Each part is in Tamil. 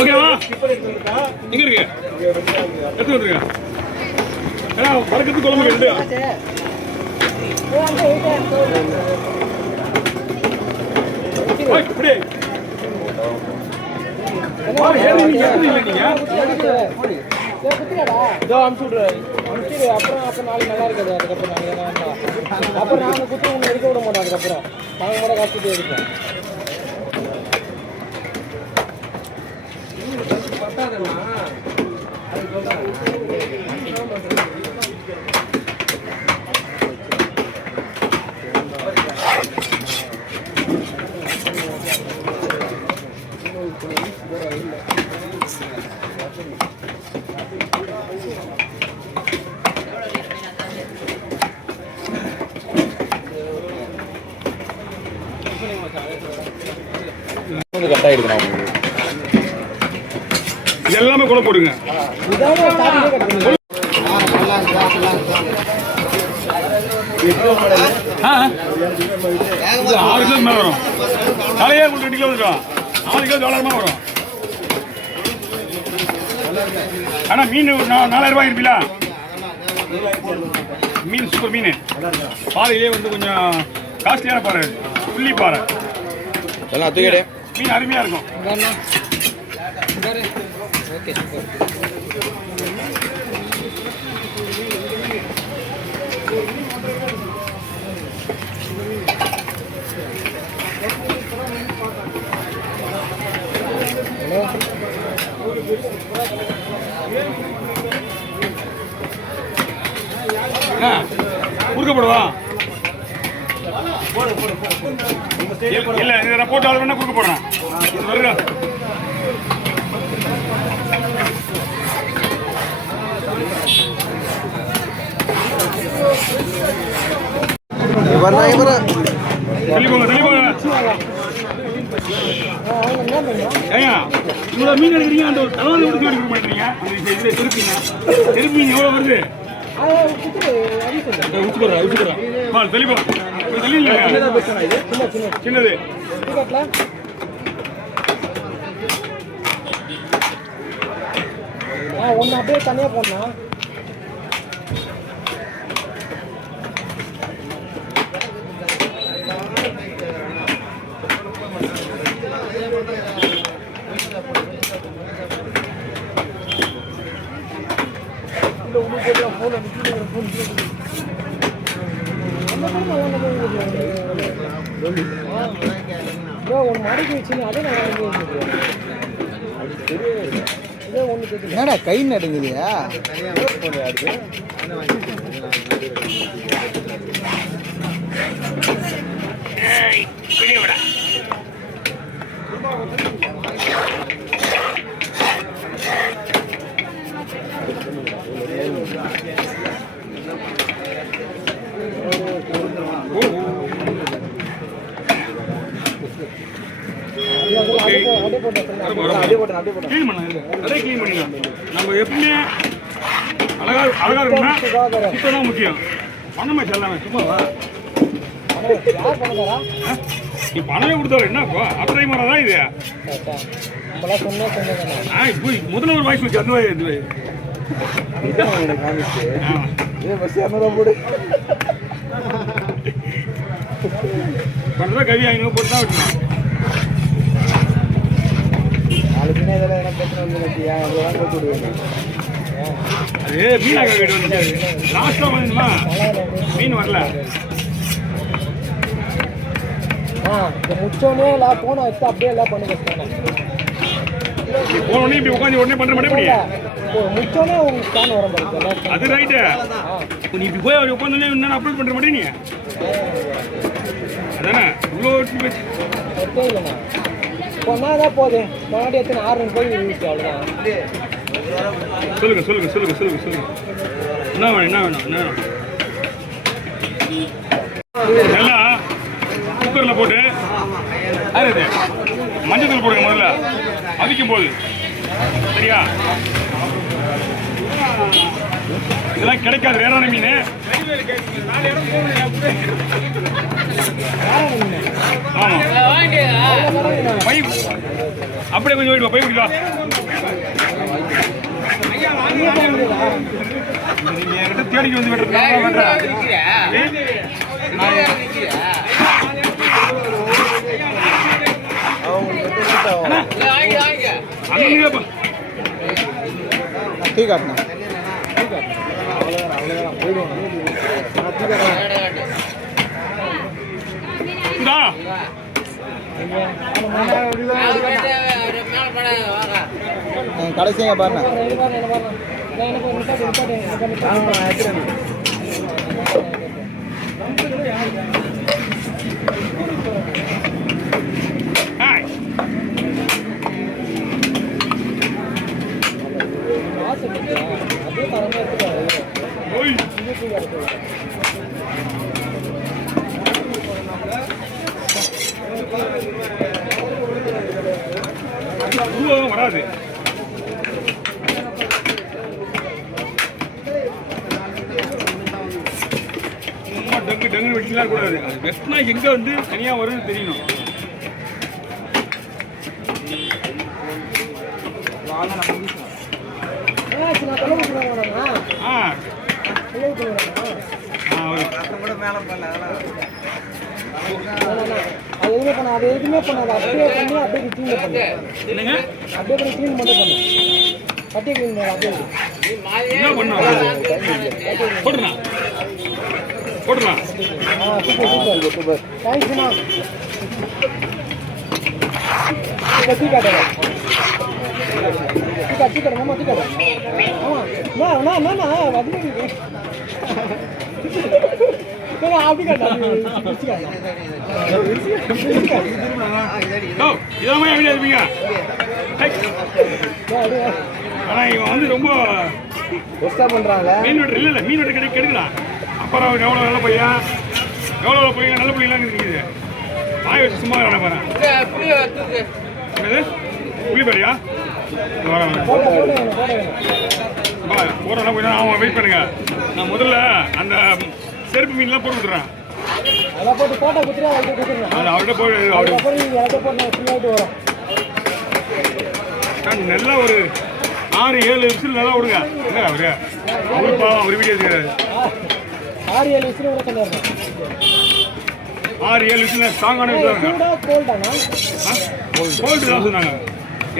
ஓகேவா? எங்க இருக்கு? எடுத்து வந்துருங்க. வடக்கத்து குழம்பு எடுத்து அப்புறம் நாளைக்கு நல்லா இருக்காது. அதுக்கப்புறம் அப்புறம் நாங்கள் குத்தி ஒன்று எடுக்க விட மாட்டோம். அதுக்கப்புறம் நாங்கள் கூட காசுட்டு எடுப்போம். எல்லாமே கூட போடுங்க. 6 கிலோ மேல வரும். தலையே 2 கிலோ வந்துடும். 4 கிலோ டாலரமா வரும். ஆனா மீன் 4000 ரூபாய் இருப்பீங்களா? மீன் சூப்பர் மீன். பாறையிலே வந்து கொஞ்சம் காஸ்ட்லியான பாறை, புள்ளி பாறை. மீன் அருமையா இருக்கும். குறுக்கப்படுவா இல்ல இதை போட்டு ஆள் வேணா குறுக்க போடுறேன். இவ்வளவு மீன் எடுக்கிறீங்க, அந்த தலைவலி எடுக்க எடுக்க மாட்டீங்க. திருப்பி எவ்வளவு வருது? சின்னது ஒன்னு அப்படியே தனியா போடணும். என்னடா கை நடுங்குதியா? நம்ம எப்பவுமே அழகா இருக்கணும்னா சுத்தம் முக்கியம். பணமே செல்லாம சும்மாவா? நீ பணமே கொடுத்தாரு என்ன அத்தனை மாதிரி தான் இது. இப்போ முதல்ல ஒரு வாய்ஸ் வச்சு அந்த பண்றதா கவி 500 போட்டு தான் விட்டுருக்கேன். அது மீனாக வீடு வந்து லாஸ்ட்ல வந்துமா மீன் வரல. முச்சோனே எல்லாம் போன வச்சு அப்படியே எல்லாம் பண்ணி போனோடனே இப்படி உட்காந்து உடனே பண்ற மாட்டேன். முச்சோனே உங்களுக்கு ஸ்கேன் வரும். அது ரைட்டு. நீ இப்படி போய் அவர் உட்காந்து என்ன அப்லோட் பண்ற மாட்டேன். நீ அதானே இவ்வளோ இல்லைண்ணா பொண்ணாதான் போகுது. முன்னாடி எத்தனை 6 போய் அவ்வளோதான். சொல்லுங்க சொல்லுங்க சொல்லுங்க சொல்லுங்க சொல்லுங்க என்ன வேணும் என்ன வேணும் என்ன வேணும்? எல்லாம் குக்கரில் போட்டு அது மஞ்சள் தூள் போடுங்க முதல்ல அவிக்கும் போது. சரியா? இதெல்லாம் கிடைக்காது வேறான மீன். ஆமா பை அப்படியே கொஞ்சம் போயிடுவா பை விடுவா. நீங்க என்கிட்ட தேடிக்கு வந்து ठीक है अपना கடைசிங்க பாருங்க வராது. டங்கு டங்கு வெட்டிலாம் கூடாது. அது வெட்டினா எங்க வந்து தனியா வரும்னு தெரியணும். அது எதுவுமே பண்ணாது. அப்படியே பண்ணி அப்படியே கிளீன் பண்ணு. என்னங்க அப்படியே பண்ணி கிளீன் மட்டும் பண்ணு. அப்படியே கிளீன் பண்ணு. அப்படியே என்ன பண்ணுவோம் போட்டுலாம் போட்டுலாம். சூப்பர் சூப்பர் தேங்க்ஸ்ண்ணா. தீக்காட்டா தீக்காட்டு மாமா தீக்காட்டா. ஆமாம் அண்ணா வந்து அப்படி காட்டா. இதாம எப்படி இருப்பீங்க? ஆனா இவன் வந்து ரொம்ப பண்றாங்க. மீன் வெட்டு இல்ல மீன் வெட்டு கிடைக்க கெடுக்கலாம். அப்புறம் எவ்வளவு நல்ல பையன் எவ்வளவு பிள்ளைங்க நல்ல பிள்ளைங்களாம் இருக்குது. வாய் வச்சு சும்மா பாறேன். புளி பாரியா போறா போய் அவன் வெயிட் பண்ணுங்க. நான் முதல்ல அந்த செருப்பு மீன்லாம் போட்டு விட்டுறேன். அவர்கிட்ட போய் நல்லா ஒரு 6-7 விசில் நல்லா விடுங்க. என்ன அவரு அவரு பாவம் அவர் வீடியோ செய்யறாரு. 6-7 விசில் ஸ்ட்ராங்கான விசில் கோல்டு தான் சொன்னாங்க.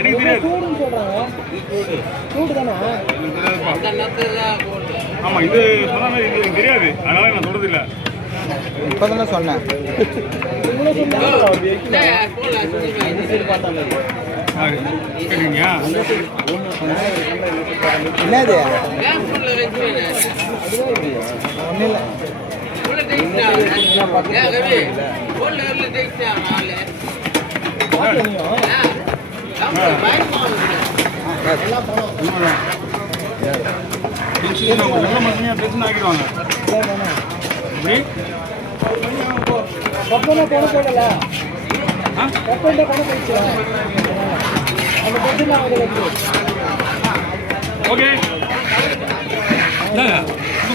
எனக்கு தெரியாது. ஆமா இது சொன்ன எனக்கு தெரியாது. அதனால நான் சொல்றது இல்லை. இப்பதானே சொன்னேன். என்னது நல்ல மனுஷங்க பிரச்சனை ஆக்கிடுவாங்க. ஓகே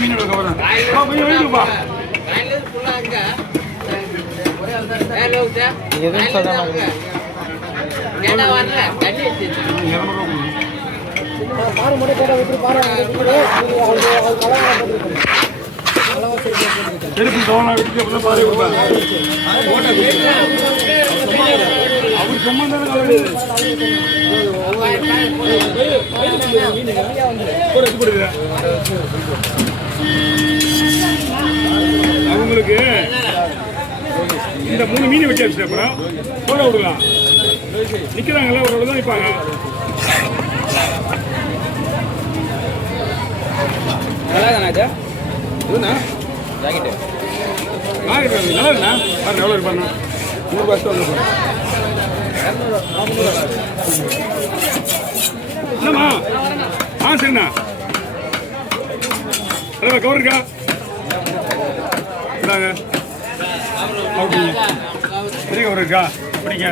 மீனோட கவரம் கொஞ்சம் எழுதுப்பா. பாரு மட்டும் போட விட்டு பாரு. செருப்பு தோணா விட்டு அப்படின்னா பாரு அவர் சம்பந்தம் அவங்களுக்கு இந்த 3 மீன் வச்சு வச்சுட்டு அப்புறம் போட விடலாம். நிற்கிறாங்களே ஒரு தான் நிற்பாங்க. இதுண்ணா ஜாக்கெட்டு நல்லா இருக்குண்ணா. பாருங்க எவ்வளோ இருப்பாண்ணா 100 ரூபாய் வந்து என்னம்மா? சரிண்ணா. அதான் கவர் இருக்கா? இந்தாங்க பெரிய கவர் இருக்கா? பிடிங்க.